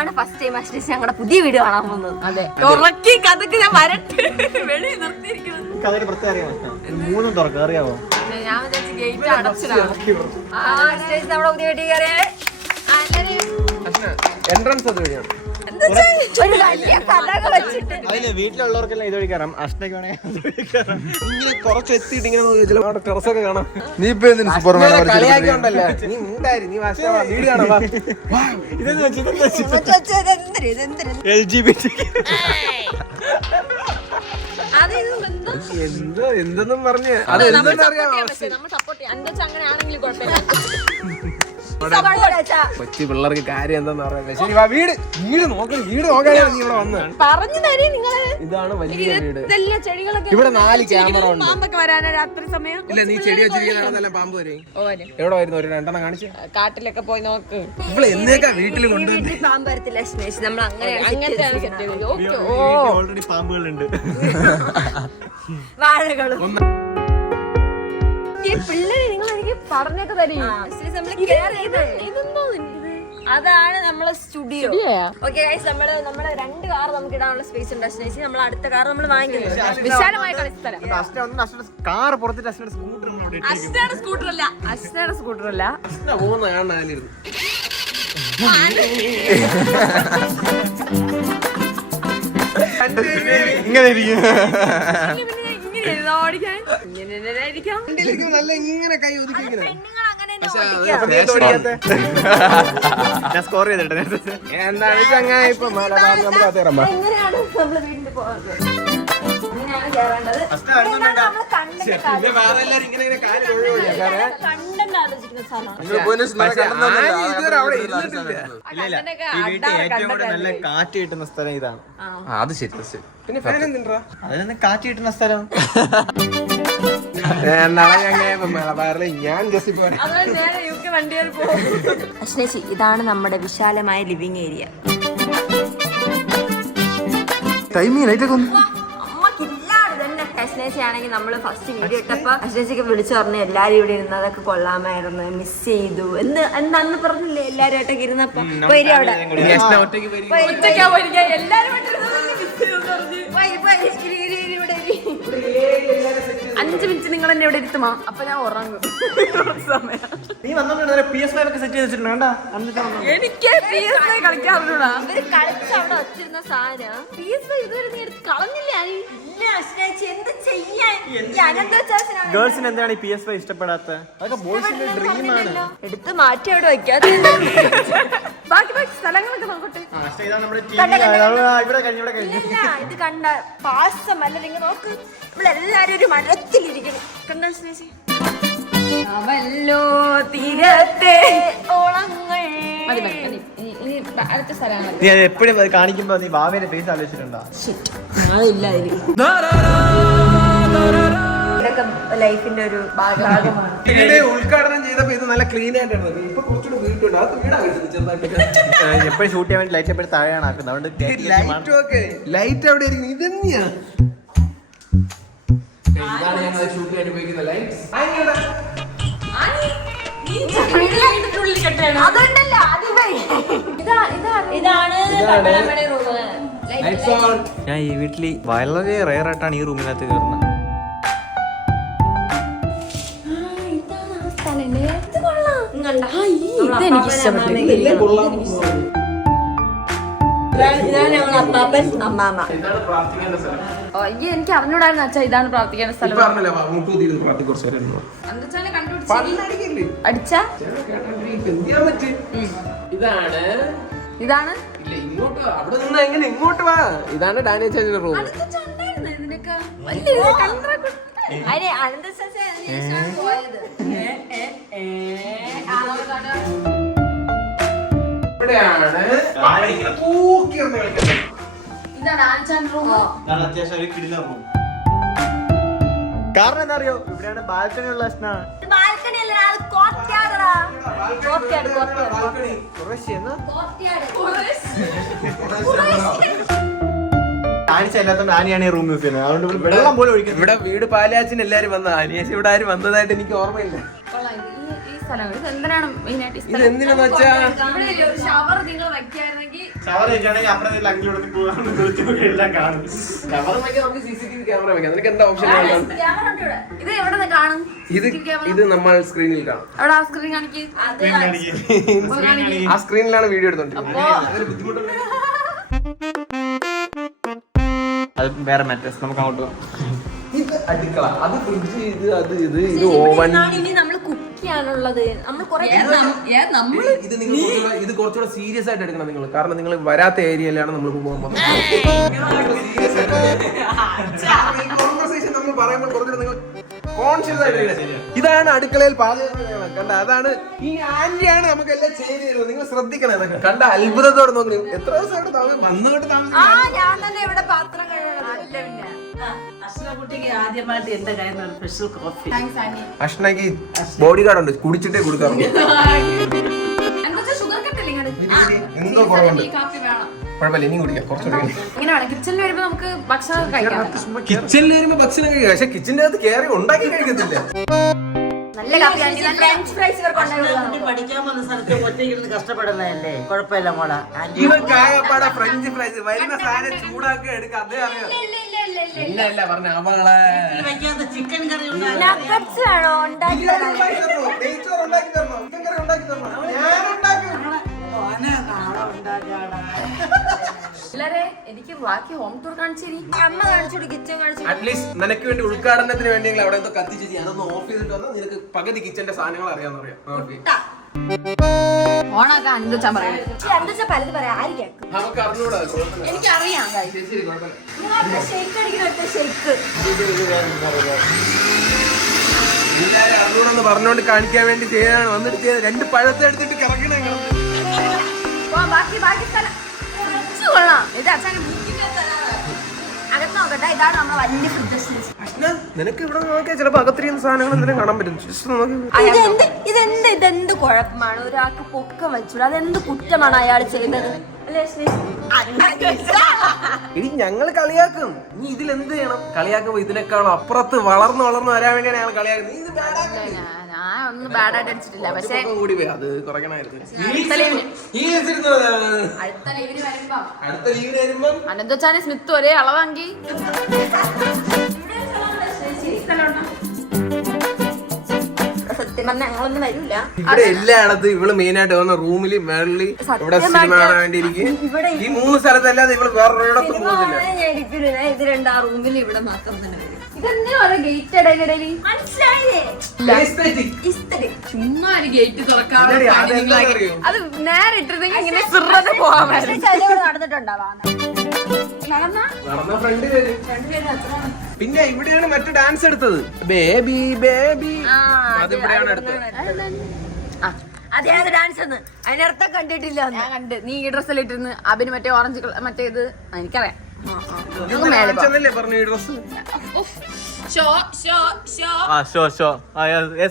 ഇന്നാണ് first time അശ്ലേഷ് ഞങ്ങളുടെ പുതിയ വീഡിയോ കാണാൻ പോകുന്നത്. അതെ തുറക്കി കഥക്ക് ഞാൻ വരട്ടെ വെളി നിർത്തിയിരിക്കുന്നത്. കഥയുടെ പ്രത്യേകം അറിയാമോ? മൂന്നും തുറക്കാം അറിയാമോ? ഞാൻ വിചാരിച്ചു ഗേറ്റ് അടച്ചിടാം. അശ്ലേഷ് നമ്മുടെ പുതിയ വീട്ടിൽ കയറിയേ എൻട്രൻസ് അത് വഴിയാണ്. ഒരു വലിയ കഥകൾ വെച്ചിട്ട് അതിന് വീട്ടിലുള്ളവർക്കെല്ലാം ഇത് വഴിക്കാറാം. അഷ്ടയ്ക്ക് ഇങ്ങനെ കുറച്ച് എത്തിയിട്ട് ഇങ്ങനെ അവിടെ ടെറസൊക്കെ കാണാം. നീ ഇപ്പൊ എന്തിനു സൂപ്പർമാൻ കളിയാക്കിയോണ്ടല്ലേ നീ ഉണ്ടായി നീ വീട് കാണാം. എന്തോ എന്തെന്നും പറഞ്ഞ് അത് എന്തെന്ന് അറിയാം. അങ്ങനെയാണെങ്കിലും കുഴപ്പമില്ല. കൊച്ചു പിള്ളേർക്ക് കാര്യം എന്താന്ന് പറയാം. ശരി വാ വീട് വീട് നോക്കണം. വീട് നോക്കാനാണ് നീ ഇവിടെ വന്നത്. പറഞ്ഞു തരേ നിങ്ങള്. ഇതാണ് വലിയ വീട്. ചെടികളൊക്കെ ഇവിടെ 4 ക്യാമറ ഉണ്ട്. പാമ്പൊക്കെ വരാനാ രാത്രി സമയം. ഇല്ല നീ ചെടി വെച്ചിരിക്കുന്നല്ല പാമ്പ് വരും. എവിടെ വരുന്നു? ഒരു 2 എണ്ണം കാണിച്ചു. കാട്ടിലൊക്കെ പോയി നോക്ക്. ഇവിടെ എന്നേക്കാ വീട്ടിൽ കൊണ്ടുവന്ന് പാമ്പ് വരത്തില്ല അശ്ലേഷ്. നമ്മൾ അങ്ങനെയാണ് ഓൾറെഡി പാമ്പുകളുണ്ട്. വാഴകളും പിള്ളേര് നിങ്ങൾ എനിക്ക് പറഞ്ഞൊക്കെ തരും. അതാണ് നമ്മളെ സ്റ്റുഡിയോ. ഓക്കെ ഗൈസ്, നമ്മുടെ 2 കാർ നമുക്ക് ഇടാനുള്ള സ്പേസ് ഉണ്ട്. അശ്ലേഷ് നമ്മൾ അടുത്ത കാർ നമ്മൾ വാങ്ങിക്കുന്നത് വിശാലമായ കളിസ്ഥലം. Car പുറത്തിട്ട് അശ്വയുടെ scooter അശ്വയുടെ സ്കൂട്ടറല്ല, അശ്വയുടെ സ്കൂട്ടറല്ല. പോകുന്ന കാണാനിരുന്നു. ഇങ്ങനെ ഇരിക്കും. നല്ല ഇങ്ങനെ കൈ ഒതുക്കി ഇങ്ങനെ. ഞാൻ സ്കോർ ചെയ്തിട്ട് എന്താണ് ചങ്ങായി ഇപ്പൊ മലബാർ നമ്മുടെ അതേറമ്മ. എങ്ങനെയാണ് നമ്മള് വീടിന്റെ പോകുന്നത്? ഇങ്ങനെയാണ് കേറേണ്ടത്. വേറെ എല്ലാരും ഇങ്ങനെ ഇങ്ങനെ കാല് കണ്ടന്റ് ആലോചിക്കുന്ന സ്ഥലമാണ്. ഇതുവരെ അവിടെ ഇരുന്നിട്ടില്ല. ഈ വീട്ടിൽ ഏറ്റവും കൂടുതൽ നല്ല കാറ്റ് കിട്ടുന്ന സ്ഥലം ഇതാണ്. അത് ശരി ശരി. പിന്നെ ഫാൻ എന്തിനാ? അതിന് കാറ്റ് കിട്ടുന്ന സ്ഥലം. മലബാറില് ഞാൻ ജസ്റ്റ് പോരാ. അശ്ലേഷി, ഇതാണ് നമ്മുടെ വിശാലമായ ലിവിംഗ് ഏരിയ. ടൈമിങ് ലൈറ്റൊക്കെ ഒന്ന് അശ്ലേഷി ആണെങ്കിൽ നമ്മള് ഫസ്റ്റ് വീഡിയോ ഇട്ടപ്പോ അശ്ലേഷിക്ക് വിളിച്ചു പറഞ്ഞു എല്ലാരും ഇവിടെ ഇരുന്നതൊക്കെ കൊള്ളാമായിരുന്നു, മിസ് ചെയ്തു എന്ന് അന്ന് പറഞ്ഞില്ലേ എല്ലാരും ആയിട്ടൊക്കെ ഇരുന്നപ്പോ. അവിടെ എല്ലാരും 5 മിനിറ്റ് നിങ്ങൾ എന്നെ ഇവിടെ ഇരുത്തുമോ? അപ്പൊ ഞാൻ ഉറങ്ങും. നീ വന്നോണ്ട് PS5 ഒക്കെ സെറ്റ് ചെയ്തിട്ടുണ്ട്. എനിക്ക് PS5 കളിക്കാൻ അറിഞ്ഞൂടാ. അവര് കളിച്ച് അവിടെ വച്ചിരുന്ന സാധനം PS5 ഇതുവരെ നീ എടുത്ത് കളഞ്ഞില്ല. എന്ത് ചെയ്യാൻ? ഗേൾസിന് എന്താണ് ഈ PS5 ഇഷ്ടപ്പെടാത്ത? അതൊക്കെ ബോയ്സിന്റെ ഡ്രീമാണ്. എടുത്ത് മാറ്റി അവിടെ വെക്കാതെ ബാക്കി സ്ഥലങ്ങളൊക്കെ നോക്കട്ടെ. ഇത് കണ്ട പാസം അല്ല. നിങ്ങൾ നോക്ക്, നമ്മളെല്ലാരും ഒരു മരത്തിലിരിക്കണം. കണ്ടോ സ്നേഹി? അവല്ലോ തീരത്തെ ഓളങ്ങൾ. അടുത്ത സ്ഥലമാണ്. നീ എപ്പോഴും കാണിക്കുമ്പോ നീ ഭാവിയുടെ ഫേസ് ആലോചിച്ചിട്ടുണ്ടോ? ഇതൊക്കെ ലൈഫിന്റെ ഒരു ഭാഗമാണ്. ഉദ്ഘാടനം ചെയ്തപ്പോ ഇത് നല്ല ക്ലീൻ ആയിട്ടാണ്. ഇപ്പൊ കുറച്ചുകൂടെ വീട്ടുണ്ട്. അത് വീടാ കിട്ടുന്നത് ചെറുതായിട്ട്. എപ്പോഴും ഷൂട്ട് ചെയ്യാൻ വേണ്ടി ലൈറ്റ് എപ്പോഴും താഴെയാണ് ആക്കുന്നത്. അതുകൊണ്ട് ലൈറ്റ് അവിടെ ഇരിക്കുന്നു. ഇതന്നെയാ ഇതാണ് ഞങ്ങൾ ഷൂട്ട് ചെയ്യാൻ ഉപയോഗിക്കുന്ന ലൈറ്റ്സ്. ഞാൻ ഈ വീട്ടിൽ വളരെ റെയർ ആയിട്ടാണ് ഈ റൂമിനകത്ത് കയറുന്നത്. ഇതെനിക്ക് ഇഷ്ടപ്പെട്ടു. ഇതാണ് ഞങ്ങൾ അപ്പാപ്പൻ അമ്മാമ്മ. എനിക്ക് അറിഞ്ഞൂടായിരുന്നു അച്ഛാ ഇതാണ് പ്രാർത്ഥിക്കേണ്ട സ്ഥലം. അടിച്ചാ ഇതാണ് ഇതാണ് ഇങ്ങോട്ട് അവിടെ നിന്ന് എങ്ങനെ ഇങ്ങോട്ട് വാ. ഇതാണ് ഡാനി ചേച്ചിയുടെ റൂം. കാരണം എന്താ അറിയോ? ഇവിടെയാണ് ബാൽക്കണി ഉള്ള ആനിച്ചല്ലാത്തോണ്ട് ആനിയാണ് ഈ റൂം യൂസ് ചെയ്യുന്നത്. അതുകൊണ്ട് വെള്ളം പോലും ഒഴിക്കും. ഇവിടെ വീട് പാലാച്ചിന് എല്ലാരും വന്ന അനിയേശ് ഇവിടെ ആരും വന്നതായിട്ട് എനിക്ക് ഓർമ്മയില്ല. സ്ഥലങ്ങൾ. ഇത് എന്തിനാണ് മെയിനായിട്ട് ഇത് എന്തിനാന്ന് വെച്ചാ ഷവർ നിങ്ങൾ വെക്കായിരുന്നെങ്കിൽ ഷവർ വെക്കുകയാണെങ്കിൽ അപ്പുറത്തെ അങ്കിലോട്ട് എല്ലാം കാണും. ഷവർ വെക്കാൻ നമുക്ക് CCTV ക്യാമറ വെക്കാം. നിനക്ക് എന്താ ഓപ്ഷൻ? ഇത് എവിടെ കാണും? ഇത് നമ്മൾ സ്ക്രീനിൽ കാണും. അവിടെ ആ സ്ക്രീൻ കാണിക്കും. ആ സ്ക്രീനിലാണ് വീഡിയോ എടുത്തോണ്ടിരിക്കുന്നത്. ബുദ്ധിമുട്ടുണ്ട്. അത് വേറെ മാറ്റേഴ്സ്. നമുക്ക് അങ്ങോട്ട് പോകാം. ഇത് അടുക്കള, അത് ഫ്രിഡ്ജ്, ഇത് ഓവൻ. ഇനി നമ്മൾ കുക്ക് ചെയ്യാനുള്ളത് നമ്മൾ ഇത് നിങ്ങൾ ഇത് കുറച്ചുകൂടെ സീരിയസ് ആയിട്ട് എടുക്കണം നിങ്ങൾ. കാരണം നിങ്ങൾ വരാത്ത ഏരിയയിലാണ് നമ്മൾ പോകാൻ പോകുന്നത്. ഈ കോൺവെർസേഷൻ നമ്മൾ പറയുമ്പോൾ കുറച്ചുകൂടെ നിങ്ങൾ കോൺഷ്യസ് ആയിട്ട്. ഇതാണ് അടുക്കളയിൽ പാചകം കണ്ട. അതാണ് ഈ ആന്റിയാണ് നമുക്ക് എല്ലാം ചെയ്തു തരുന്നത്. നിങ്ങൾ ശ്രദ്ധിക്കണം. അതൊക്കെ കണ്ട അത്ഭുതത്തോടെ നോക്കണം. എത്ര ദിവസമായിട്ട് വന്നുകൊണ്ട് അഷ്ണയ്ക്ക് ബോഡി ഗാർഡ് ഉണ്ട്, കുടിച്ചിട്ടേ കൊടുക്കാറുള്ളൂ. എന്തോ കുറവുണ്ട്. കുഴപ്പമില്ല, ഇനിയും കുടിക്കാം. കുറച്ചുകൂടി കിച്ചണിൽ വരുമ്പോ നമുക്ക് ഭക്ഷണം കഴിക്കാം. കിച്ചണിൽ വരുമ്പോ ഭക്ഷണം കഴിക്കാം. പക്ഷെ കിച്ചണിന്റെ അകത്ത് കയറി ഉണ്ടാക്കി കഴിക്കത്തില്ല. നല്ല കാപ്പി ഫ്രഞ്ച് ഫ്രൈസ് പഠിക്കാൻ വന്ന സ്ഥലത്ത് ഒറ്റയ്ക്ക് കഷ്ടപ്പെടുന്നതല്ലേ? കുഴപ്പമില്ല മോളെ. ഇവൻ കായപ്പാട ഫ്രഞ്ച് ഫ്രൈസ് വരുന്ന സാധനം ചൂടാക്കി എടുക്കാം. അതേ അറിയാം. ഇല്ല പറഞ്ഞ അവളെ വെക്കാത്ത ചിക്കൻ കറി നഗറ്റ്സ് വേണോ ഉണ്ടാക്കി എല്ലാരെ എനിക്ക് ബാക്കി ഹോം ടൂർ കാണിച്ചു അമ്മ കാണിച്ചു കിച്ചൺ കാണിച്ചു. അറ്റ്ലീസ്റ്റ് നിനക്ക് വേണ്ടി ഉദ്ഘാടനത്തിന് വേണ്ടിയെങ്കിൽ അവിടെ എന്തോ കത്തിച്ച് ചെയ്യാം. അതൊന്ന് ഓഫ് ചെയ്തിട്ട് വന്നാൽ നിനക്ക് പകുതി കിച്ചന്റെ സാധനങ്ങൾ അറിയാമെന്നറിയാം. ഓണാക്കാൻ എന്താ പറയാ പലത് പറയാം. ആര് കേൾക്കും? നമുക്ക് അറിഞ്ഞൂടാ. എനിക്കറിയാം. എല്ലാരും അറിഞ്ഞൂടെന്ന് പറഞ്ഞോണ്ട് കാണിക്കാൻ വേണ്ടി ചെയ്താണ്. വന്നിട്ട് ചെയ്ത് 2 പഴത്തെ എടുത്തിട്ട് കിറങ്ങണേ. കൊള്ളാം. ഇത് അച്ഛനെ അകത്ത് നോക്കട്ടെ. ഇതാണ് നമ്മളെ വലിയ ഫ്രിഡ്ജ്. നിനക്ക് ഇവിടെ നോക്കിയാൽ ചിലപ്പോ അകത്തിരിക്കുന്ന സാധനങ്ങൾ എന്തെങ്കിലും കാണാൻ പറ്റും. ഇതെന്ത് കുഴപ്പമാണ്? ഒരാൾക്ക് പൊക്കം വെച്ചൂടെ? അതെന്ത് കുറ്റമാണ് അയാൾ ചെയ്തത്? ഇനി ഞങ്ങൾ കളിയാക്കും. നീ ഇതിലെന്ത് ചെയ്യണം? കളിയാക്കുമ്പോ ഇതിനേക്കാളും അപ്പുറത്ത് വളർന്നു വരാൻ വേണ്ടിയാണ് ഞങ്ങൾ കളിയാക്കുന്നത്. ഞാൻ ഒന്നും ബാഡായിട്ട് അടിച്ചിട്ടില്ല. പക്ഷേ കൂടി പോയി അത് കുറയ്ക്കണമായിരുന്നു. അടുത്ത ലീവിന് വരുമ്പോ അനന്തച്ചാനെ സ്മിത്ത് ഒരേ അളവാങ്കി സത്യം പറഞ്ഞ ഞങ്ങളൊന്നും വരില്ല. ഇവിടെ എല്ലായിടത്തും ഇവള് മെയിൻ ആയിട്ട് വന്ന റൂമില് മേളില് ഇവിടെ സിനിമ കാണാൻ വേണ്ടിയിരിക്കും. ഈ 3 സ്ഥലത്തല്ലാതെ ഇവള് വേറൊരിടത്തും പോകുന്നില്ല. ഇത് 2 റൂമിൽ ഇവിടെ മാത്രം തന്നെ വരും. ഇതെന്തിനാ ഓരോ ഗേറ്റ് ഇടയിലിടയിൽ മനസ്സിലായില്ലേ? ചുമ്മാ ഒരു ഗേറ്റ് തുറക്കാൻ അത് നേരെ ഇട്ടിരുന്നെങ്കിൽ ഇങ്ങനെ പോവാൻ നടന്നിട്ടുണ്ടാവാം. പിന്നെ ഇവിടെയാണ് മറ്റു ഡാൻസ് എടുത്തത്. ബേബി ബേബി അതിവിടെയാണ് എടുത്തത്. അതെ ഡാൻസ് ഒന്ന് അതിനർത്ഥം കണ്ടിട്ടില്ല. ഞാൻ കണ്ട്. നീ ഈ ഡ്രസ്സെല്ലാം ഇട്ടിരുന്ന് അഭിന് മറ്റേ ഓറഞ്ച് മറ്റേത് എനിക്കറിയാം. പറഞ്ഞു ഈ ഡ്രസ്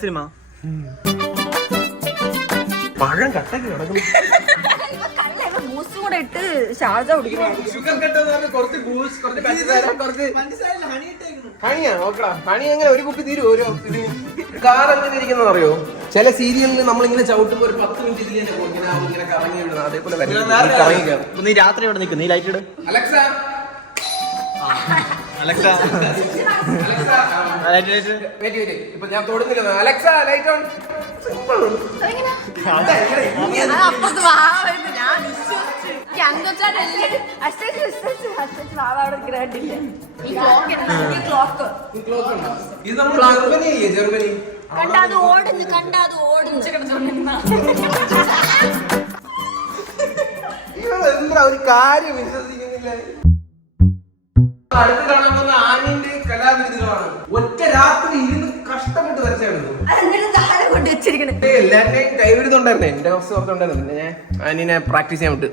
സിനിമ പഴം കട്ടക്ക് കിടക്കുന്നു. ബൂസ്റ്റും കൂടെ ഇട്ട് ഷാജ കുടിക്കണം. ഷുഗർ കട്ട് കുറച്ച് ബൂസ്റ്റ് കുറച്ച് ഹണിയാ നോക്കടാ. ഹണി എങ്ങനെ ഒരു കുപ്പി തീരും? ഓരോ കാർ എങ്ങനെ ഇരിക്കുന്ന അറിയോ? ചില സീരിയലിൽ നമ്മളിങ്ങനെ ചവിട്ടുമ്പോ ഒരു 10 മിനിറ്റ് ഇതിൽ ഇങ്ങനെ കറങ്ങി വിടുന്നത്. അതേപോലെ നീ രാത്രി ഇവിടെ നിൽക്കും. നീ ലൈറ്റ് ഇട്. അലക്സ ഇപ്പൊ ഞാൻ തൊടുന്നില്ല. Alexa light on. ജർമ്മനി കണ്ടാത് ഓടുന്നു. എന്താ ഒരു കാര്യം വിശ്വസിക്കുന്നില്ല. അടുത്ത് കാണാൻ പോകുന്ന ആനിന്റെ കലാവിരുദ്ധകളാണ്. ഒറ്റ രാത്രി ഇരുന്ന് കഷ്ടപ്പെട്ട് വരച്ചായിരുന്നു. എല്ലാരുടെയും കൈവിരുന്നുണ്ടായിരുന്നു. എന്റെ അവസ്ഥ ഓർത്തുണ്ടായിരുന്നു. പിന്നെ ഞാൻ ആനിനെ പ്രാക്ടീസ് ചെയ്യാൻ വിട്ടു.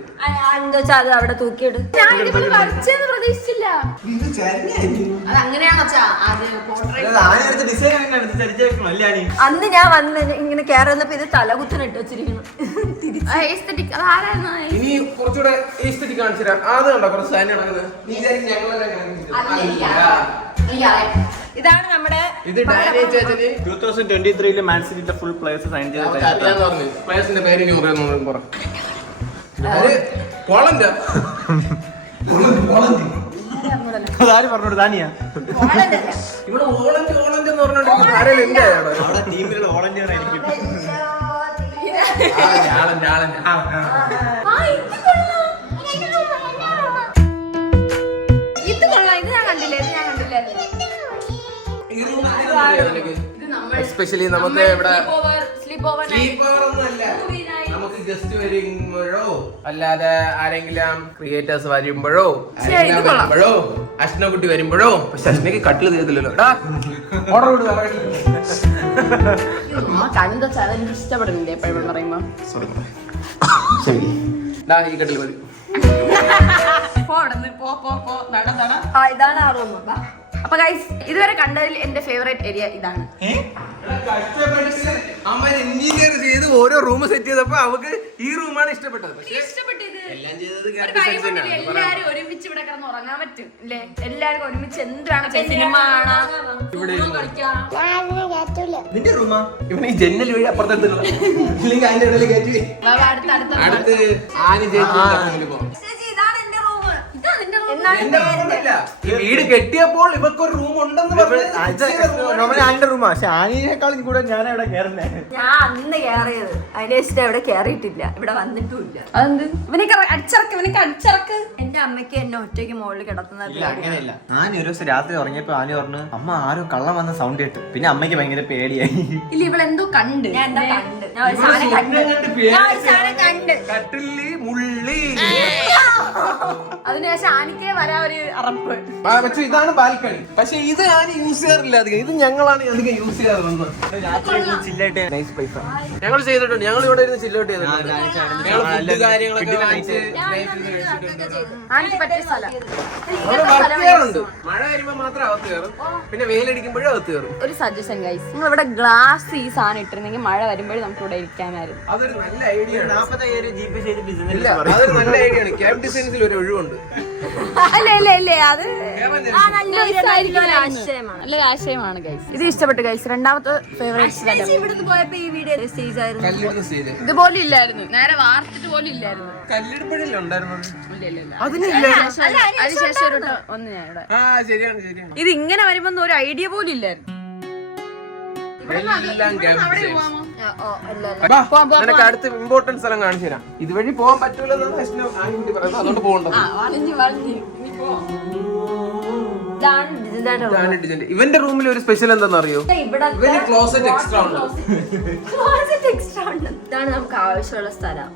അത് അവിടെ തൂക്കിയിട്ട് പ്രതീക്ഷിച്ചില്ല. അന്ന് ഞാൻ വന്ന് ഇങ്ങനെ കയറുന്നപ്പോ ഇത് തലകുത്തനിട്ട് വെച്ചിരിക്കുന്നു. ഇനി കുറച്ചുകൂടെ എസ്തെറ്റിക് കാണിച്ചു തരാം. അത് കണ്ടോ കുറച്ച് സാധനം നടക്കുന്നത്. ഇതാണ് നമ്മുടെ 2023 മാൻ സിറ്റിയുടെ ഫുൾ പ്ലേയേഴ്സ് സൈൻ ചെയ്ത പ്ലേയേഴ്സിന്റെ പേര് പോളണ്ട് അതാര് പറഞ്ഞോട് താനിയാ ഇവിടെ ഓളണ്ട് ഓളണ്ട് എന്ന് പറഞ്ഞോണ്ട് ആരെങ്കിലും എന്റെ ആണോ? അവിടെ ടീമിലുള്ള വോളണ്ടിയർ ആയിരിക്കും. ആളണ്ട് ആളണ്ട് ഇത് കൊള്ളാം. ഇത് ഞാൻ കണ്ടില്ലേ? എസ്പെഷ്യലി നമുക്ക് ഇവിടെ സ്ലീപ്പ് ഓവർ ഒന്നുമല്ല, നമുക്ക് ഗസ്റ്റ് വരുമ്പോഴോ അല്ലാതെ ആരെങ്കിലും ക്രിയേറ്റേഴ്സ് വരുമ്പോഴോ വരുമ്പോഴോ അശ്നകുട്ടി വരുമ്പോഴോ. പക്ഷെ അശ്നക്ക് കട്ടില് തീരത്തില്ലല്ലോ. ഓർഡർ കൊടുക്കുക കണ്ട ചാനൽ ഇഷ്ടപ്പെടുന്നില്ലേ എപ്പോഴും പറയുമ്പോ ശരി ഈ കട്ടില് മതി. ഇതാണ് ആ റൂം. അപ്പൊ ഗൈസ് ഇതുവരെ കണ്ടതിൽ എന്റെ ഫേവറേറ്റ് ഏരിയ ഇതാണ്. എഞ്ചിനീയർ ചെയ്ത് ഓരോ റൂം സെറ്റ് ചെയ്തപ്പോ അവക്ക് ഈ റൂമാണ് ഇഷ്ടപ്പെട്ടത്. എല്ലാം ചെയ്തത് എല്ലാരും ഒരുമിച്ച് ഇവിടെ കിടന്ന് ഉറങ്ങാൻ പറ്റും അല്ലേ? എല്ലാരും ഒരുമിച്ച് എന്താണ് സിനിമ കാണാം, നിന്റെ റൂമാ? ഇവന് ഈ ജന്നൽ വഴി അപ്പുറത്തെടുത്ത് ഇല്ലെങ്കിൽ അതിന്റെ ഇടയിൽ കയറ്റി അടുത്ത് ആനി ചേച്ചി പോകും. ഈ വീട് കെട്ടിയപ്പോൾ ഇവക്കൊരു റൂം ഉണ്ടെന്ന് ആന്റെ റൂമാ. പക്ഷെ ആനിയേക്കാളും കൂടെ ഞാൻ എവിടെ കയറുന്നേ. ഞാൻ അന്ന് കേറിയത് അതിന്റെ ഇഷ്ടം ഇവിടെ കേറിയിട്ടില്ല, ഇവിടെ വന്നിട്ടുമില്ല. അതെന്ത് ഇവനൊക്കെ അടിച്ചിറക്ക്. എന്റെ അമ്മയ്ക്ക് എന്നെ ഒറ്റയ്ക്ക് മുകളിൽ കിടത്തുന്നത് അങ്ങനെയല്ല. ആനി ഒരു ദിവസം രാത്രി ഉറങ്ങിയപ്പോ ആനി പറഞ്ഞു അമ്മ ആരോ കള്ളം വന്ന സൗണ്ട് കേട്ട്. പിന്നെ അമ്മയ്ക്ക് ഭയങ്കര പേടിയായി. ഇല്ല ഇവളെന്തോ കണ്ട്. ഞാൻ എന്താ കണ്ട്? ഞാൻ ഒരു സാധനം കണ്ട്. കട്ടില് മുള്ളി. അതിനുശേഷം ആനിക്കേ വരാ ഒരു അറപ്പ്. പക്ഷെ ഇതാണ് ബാൽക്കണി. പക്ഷെ ഇത് ആനി യൂസ് ചെയ്യാറില്ല അധികം. ഇത് ഞങ്ങളാണ് അധികം യൂസ് ചെയ്യാറുള്ളത്. ചില്ലായിട്ട് നൈസ് പൈസ ഞങ്ങൾ ചെയ്തിട്ടുണ്ട്. ഞങ്ങൾ ഇവിടെ ഇരുന്ന് ചില്ലോട്ട് ചെയ്തിട്ടുണ്ട്. ഞങ്ങൾ ഫുഡ് കാര്യങ്ങളൊക്കെ വാങ്ങിച്ച് ആനിക്ക് പറ്റിയ സ്ഥലം. ചെയ്യാറുണ്ട്. മഴ വരുമ്പോ മാത്രം അകത്ത് കയറും, പിന്നെ വെയിലടിക്കുമ്പോഴും അകത്ത് കയറും. ഒരു സജഷൻ ഗൈസ്, നിങ്ങൾ ഇവിടെ ഗ്ലാസ് ഈ സാധനം ഇട്ടിരുന്നെങ്കിൽ മഴ വരുമ്പോഴും നമുക്ക് ഇവിടെ ഇരിക്കാനായിരുന്നു. അതൊരു നല്ല ഐഡിയ ആണ്. 40,000 ജീപ്പ് ചെയ്ത് ഇല്ല, അതൊരു നല്ല ഐഡിയ ആണ്. ക്യാമ്പ് ഡിസൈൻസിൽ ഒരു ഒഴിവുണ്ട്. നല്ല ആശയമാണ് ഗൈസ്. ഇത് ഇഷ്ടപ്പെട്ടു ഗൈസ്. രണ്ടാമത്തെ ഫേവറേറ്റ് ഇവിടുന്ന് പോയപ്പോ ഈ വീഡിയോ സ്റ്റേജ് ആയിരുന്നു. കല്ലിടുന്ന സ്റ്റേജ് ഇതുപോലെ ഇല്ലായിരുന്നു, നേരെ വാർത്തിട്ട് പോലും ഇല്ലായിരുന്നു. കല്ലിടുമ്പോഴല്ലേ ഉണ്ടായിരുന്നത്? അതിനുശേഷം ഒരു ഒന്ന് ഞാൻ ഇവിടെ ശരിയാണ് ശരിയാണ്. ഇത് ഇങ്ങനെ വരുമ്പോ ഒരു ഐഡിയ പോലും ഇല്ലായിരുന്നു. നിനക്ക് അടുത്ത ഇമ്പോർട്ടൻറ്റ് സ്ഥലം കാണിച്ചു തരാം. ഇതുവഴി പോകാൻ പറ്റൂലെന്നാണ് ആൺകുട്ടി പറയുന്നത്. അതുകൊണ്ട് പോകണ്ട. ഇവന്റെ റൂമിൽ ഒരു സ്പെഷ്യൽ എന്താണെന്ന് അറിയോ? ഇവന് ക്ലോസറ്റ് എക്സ്ട്രാ ഉണ്ട്. ഇതാണ് നമുക്ക് ആവശ്യമുള്ള സ്ഥലം.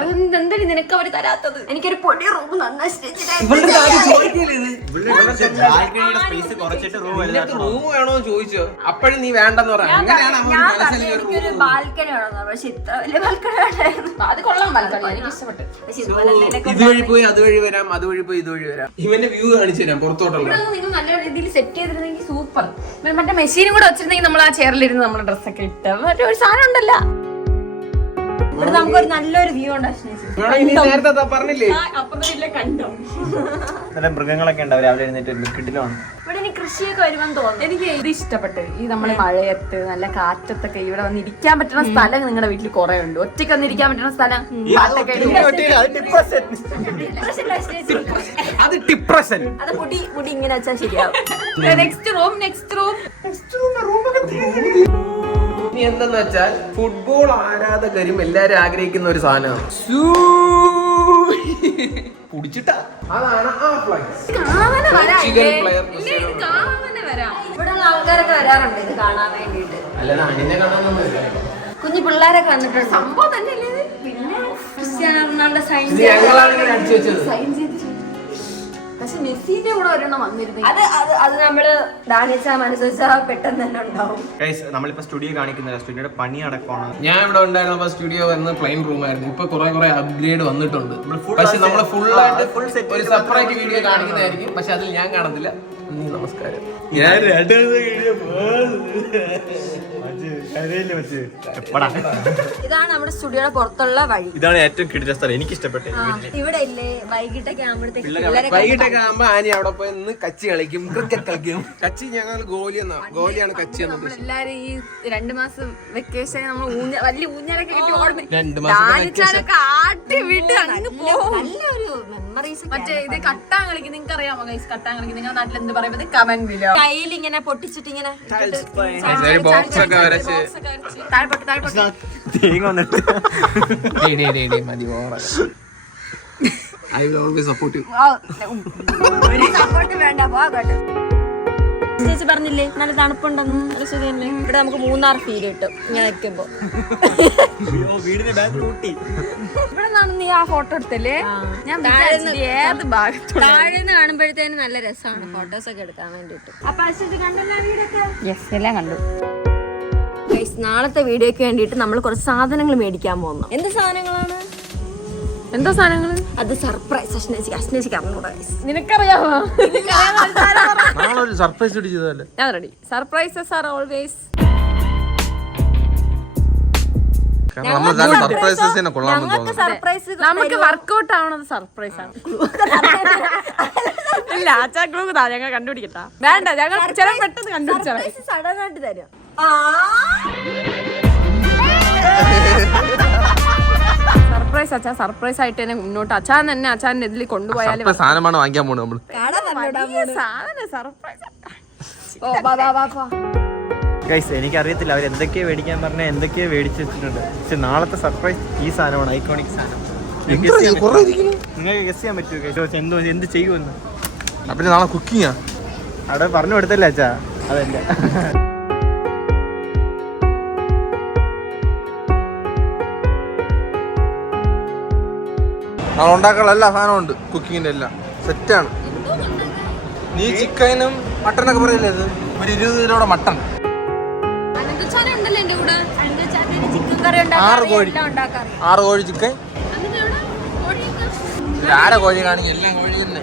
അതെന്തായാലും നിനക്ക് അവര് തരാത്തത്? എനിക്കൊരു പൊടി റൂം നന്നായി റൂം വേണോ ചോദിച്ചോ? അപ്പോഴും നീ വേണ്ടെന്ന് പറയാം. എനിക്കൊരു ബാൽക്കണി വേണമെന്ന്. പക്ഷെ ഇത്ര വലിയ ബാൽക്കണി വേണ്ടായിരുന്നു. അത് കൊള്ളാം ബാൽക്കണി, എനിക്ക് ഇഷ്ടപ്പെട്ടു. ഇതുവഴി പോയി അതുവഴി വരാം, അതുവഴി പോയി ഇതുവഴി വരാം. ഇവന്റെ വ്യൂ കാണിച്ചു തരാം പുറത്തോട്ടുള്ള. നിങ്ങൾ നല്ല രീതിയിൽ സെറ്റ് ചെയ്തിരുന്നെങ്കിൽ സൂപ്പർ. മറ്റേ മെഷീനും കൂടെ വെച്ചിരുന്നെങ്കിൽ നമ്മൾ ആ ചെയറിലിരുന്ന് നമ്മുടെ ഡ്രസ്സൊക്കെ ഇട്ട് മറ്റേ ഒരു സാധനം ഉണ്ടല്ലോ. ഇവിടെ നമുക്കൊരു നല്ലൊരു വ്യൂ ഉണ്ട്. നേരത്തെ പറഞ്ഞില്ലേ അപ്പുറത്തില്ല കണ്ടോ? നല്ല മൃഗങ്ങളൊക്കെ ഉണ്ടാവും രാവിലെ എഴുന്നേറ്റ് കിട്ടിലാണ്. ഇവിടെ ഇനി കൃഷിയൊക്കെ വരുമെന്ന് തോന്നുന്നു. എനിക്ക് ഇത് ഇഷ്ടപ്പെട്ടു. ഈ നമ്മളെ മഴയത്ത് നല്ല കാറ്റത്തൊക്കെ ഇവിടെ വന്ന് ഇരിക്കാൻ പറ്റുന്ന സ്ഥലം നിങ്ങളുടെ വീട്ടിൽ കുറെ ഉണ്ട്. ഒറ്റയ്ക്ക് വന്ന് ഇരിക്കാൻ പറ്റുന്ന സ്ഥലം അത് ഡിപ്രഷൻ. അത് മുടി ഇങ്ങനെ വെച്ചാൽ ശരിയാവും. നെക്സ്റ്റ് റൂം ഇനി എന്തെന്ന് വെച്ചാൽ ഫുട്ബോൾ ആരാധകരും എല്ലാരും ആഗ്രഹിക്കുന്ന ഒരു സാധനമാണ് കുടിച്ചിട്ടാ. അതാണ് ആ ഫ്ലൈസ്. ഇവിടെ ആൾക്കാരൊക്കെ വരാറുണ്ട് ഇത് കാണാൻ വേണ്ടിട്ട്. അല്ലാതെ അണിനെ കാണാനൊന്നും ഇല്ല. കുഞ്ഞു പിള്ളേരൊക്കെ വന്നിട്ടുണ്ട്. സംഭവം തന്നെ പിന്നെ ക്രിസ്ത്യാനോ റൊണാൾഡോ സൈൻ ചെയ്ത്. പക്ഷെ മെസ്സിന്റെ കൂടെ ഒരെണ്ണം വന്നിരുന്നു. അത് നമ്മള് ഡാനിച്ചാ മനസ്സുവെച്ചാ പെട്ടെന്ന് തന്നെ ഉണ്ടാവും. നമ്മളിപ്പോ സ്റ്റുഡിയോ കാണിക്കുന്നില്ല, സ്റ്റുഡിയോയുടെ പണി നടക്കണം. ഞാൻ ഇവിടെ ഉണ്ടായിരുന്നപ്പോ സ്റ്റുഡിയോ വന്ന് പ്ലെയിൻ റൂം ആയിരുന്നു. ഇപ്പൊ കുറെ അപ്ഗ്രേഡ് വന്നിട്ടുണ്ട്. പക്ഷെ നമ്മള് ഫുൾ ആയിട്ട് ഒരു സെപ്പറേറ്റ് വീഡിയോ കാണിക്കുന്നതായിരിക്കും. പക്ഷെ അതിൽ ഞാൻ കാണത്തില്ല. നമസ്കാരം. ഇതാണ് നമ്മുടെ സ്റ്റുഡിയോയുടെ പുറത്തുള്ള വഴി. ഇതാണ് ഏറ്റവും കിടില സ്ഥലം, എനിക്ക് ഇഷ്ടപ്പെട്ടു. ഇവിടെ ഇല്ലേ വൈകിട്ടൊക്കെ ആകുമ്പോഴത്തേക്ക് വൈകിട്ടൊക്കെ ആകുമ്പോ ആനി അവിടെ പോയി നിന്ന് കച്ചി കളിക്കും, ക്രിക്കറ്റ് കളിക്കും. കച്ചി ഞങ്ങൾ ഗോലിയാണ് കച്ചി എന്ന്. എല്ലാരും ഈ 2 മാസം വെക്കേഷൻ നമ്മൾ വലിയ ഊഞ്ഞാലൊക്കെ കിട്ടി ഓടുമ്പോ 2 മാസം ആട്ടി വിട്ട് അങ്ങ് പോകും. മെമ്മറീസ്. മറ്റേ ഇത് കട്ടാൻ കളിക്കും നിങ്ങൾക്ക് അറിയാമോ ഗൈസ്? കട്ടാൻ കളിക്കും നിങ്ങളുടെ നാട്ടിൽ എന്ത് പറയുന്നത്? Comment below. കയ്യിൽ ഇങ്ങനെ പൊട്ടിച്ചിട്ട് ഇങ്ങനെ ബോക്സ് ഒക്കെ വരച്ച് താഴ്പോട്ട് തേങ്ങ വന്നിട്ട് മതി I will always support you. ഒരു സപ്പോർട്ട് വേണ്ട. ചേച്ചി പറഞ്ഞില്ലേ നല്ല തണുപ്പുണ്ടെന്ന്. അത് ശരിയല്ലേ? ഇവിടെ നമുക്ക് 3 ഫീൽ കിട്ടും ഇങ്ങനെ നിൽക്കുമ്പോ. വീടിന്റെ ബാക്ക് ഊട്ടി. ഇവിടെ നിന്നാണ് നീ ആ ഫോട്ടോ എടുത്തല്ലേ? ഞാൻ ഏത് ഭാഗത്ത് താഴെന്ന് കാണുമ്പോഴത്തേനും നല്ല രസമാണ് ഫോട്ടോസ് ഒക്കെ എടുക്കാൻ വേണ്ടിട്ട്. അപ്പൊ എല്ലാം കണ്ടു. നാളത്തെ വീഡിയോക്ക് വേണ്ടിട്ട് നമ്മൾ കുറച്ച് സാധനങ്ങൾ മേടിക്കാൻ പോകുന്നു. എന്ത് സാധനങ്ങളാണ്? എന്താ സാധനങ്ങള്? അത് സർപ്രൈസ്. നിനക്കറിയാമോ? നാളൊരു സർപ്രൈസ് ചെയ്തല്ലേ? ഞാൻ റെഡി. Surprises are always. നമ്മൾ സർപ്രൈസസ് കൊള്ളാമെന്ന് തോന്നുന്നു. സർപ്രൈസ് നമുക്ക് വർക്ക്ഔട്ട് ആവണത് സർപ്രൈസ് ആണ്. ഇല്ല ആച്ചാ ക്ലൂ ഞങ്ങൾ കണ്ടുപിടിക്കട്ടാ. വേണ്ട ഞങ്ങൾ ചില പെട്ടെന്ന് കണ്ടുപിടിച്ചാൽ സഡൻ ആയിട്ട് തരും. സർപ്രൈസ് അച്ഛാ. സർപ്രൈസ് ആയിട്ട് തന്നെ മുന്നോട്ട് അച്ഛൻ തന്നെ അച്ഛൻ്റെ ഇതിൽ കൊണ്ടുപോയാലും സാധനമാണ് വാങ്ങിക്കാൻ പോകുന്നത് നമ്മള്. സാധനം സർപ്രൈസ്. ഗൈസ് എനിക്കറിയത്തില്ല അവർ എന്തൊക്കെയാ മേടിക്കാൻ പറഞ്ഞാൽ എന്തൊക്കെയോ മേടിച്ചു വെച്ചിട്ടുണ്ട്. പക്ഷെ നാളത്തെ സർപ്രൈസ് ഈ സാധനമാണ്. ഐക്കോണിക് സാധനം. നിങ്ങൾക്ക് ഗസ് ചെയ്യാൻ പറ്റുമോ ഗൈസ് എന്ത് ചെയ്യുമെന്ന്? അപ്പൊ നാളെ കുക്കിങ്ങാ അവിടെ പറഞ്ഞു കൊടുത്തല്ലേ അച്ഛാ? അതല്ല നാളെ ഉണ്ടാക്കാനുള്ള എല്ലാ സാധനവും ഉണ്ട്. കുക്കിങ്ങിന്റെ എല്ലാം സെറ്റാണ്. നീ ചിക്കനും മട്ടനൊക്കെ പറയില്ലേ? ഇത് ഒരു 20 കിലോയുടെ മട്ടൺ, 6 കോഴി ചിക്കൻ, 1/2 കോഴി കാണിക്കും. എല്ലാം കോഴി തന്നെ.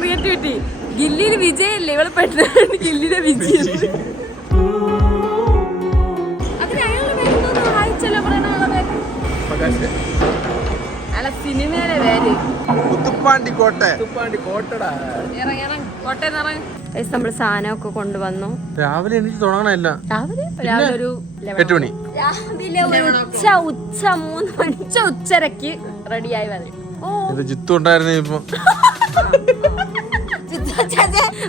ക്രിയേറ്റിവിറ്റി. ഗില്ലിന് വിജയല്ലേ? ഇവള് പെട്ടെന്ന് ഗില്ലിനെ വിജയം. അല്ല സിനിമയിലെ പേര് മുത്തുപ്പാണ്ടി കോട്ട. നമ്മൾ സാധനമൊക്കെ കൊണ്ടുവന്നു. രാവിലെ എനിക്ക് തുടങ്ങണല്ല. രാവിലെ ഒരു 8 മണി. രാവിലെ ഉച്ച 3 മണി ഉച്ചരക്ക് റെഡിയായി വരും. ഇത് ജിത്തു ഉണ്ടായിരുന്നു. ഇപ്പൊ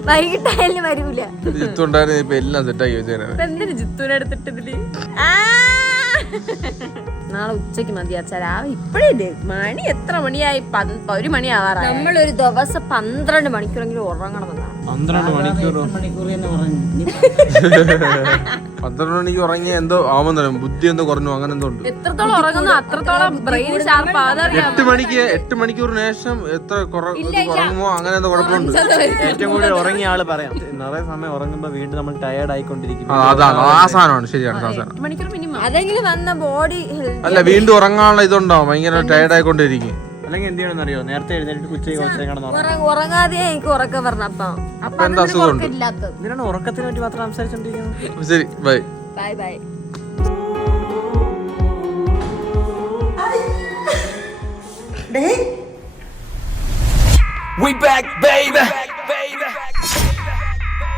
വൈകിട്ടായാലും വരൂല. ജിത്തു ഉണ്ടായിരുന്നു. ഇപ്പൊ എല്ലാം സെറ്റാക്കി വെച്ചേനെ. എന്തിനു ജിത്തുവിനെ എടുത്തിട്ട് ഇതില്? നാളെ ഉച്ചക്ക് മതി അച്ഛാ. രാവിലെ ഇപ്പഴേ മണി എത്ര മണിയായി? 1 മണിയാവാറായി. നമ്മളൊരു ദിവസം 12 മണിക്കൂറെങ്കിലും ഉറങ്ങണമെന്നാണ്. 12 മണിക്കൂർ 12 മണിക്ക് ഉറങ്ങിയ എന്തോ ആവുന്ന ബുദ്ധി എന്തോ കുറഞ്ഞു. അങ്ങനെ എന്തോ ഉണ്ട്. എത്രത്തോളം ഉറങ്ങുന്നു അത്രത്തോളം ബ്രെയിൻ ഷാർപ്പ്. അതറിയാം. 8 മണിക്കൂറിന് ശേഷം എത്ര ഉറങ്ങുമോ അങ്ങനെ എന്തോ കുഴപ്പമുണ്ട്. ഏറ്റവും കൂടുതൽ ഉറങ്ങിയ ആള് പറയാം. നിറയെ സമയം ഉറങ്ങുമ്പോ വീണ്ടും നമ്മൾ ടയേർഡ് ആയിക്കൊണ്ടിരിക്കും. അതാണ് ആ സാധനമാണ്. ശരിയാണ്. 8 മണിക്കൂർ മിനിമം. അതെങ്കിലും വന്ന ബോഡി അല്ല വീണ്ടും ഉറങ്ങാനുള്ള ഇതുണ്ടാവും. ഭയങ്കര ടയേർഡ് ആയിക്കൊണ്ടിരിക്കും. അല്ലെങ്കിൽ എന്ത് ചെയ്യണമെന്ന് അറിയോ? നേരത്തെ എഴുന്നേറ്റ് ഉച്ചയ്ക്ക് കുറച്ചേ കിടന്നു ഉറങ്ങാതെ എനിക്ക് ഉറക്കം പറഞ്ഞ എന്താ അസുഖമുണ്ട്? ഇല്ലാത്തത്. ഇതിനാണ് ഉറക്കത്തിന് വേണ്ടി മാത്രം സംസാരിച്ചോണ്ടിരിക്കുന്നത്. ശരി ബൈ. Bye bye.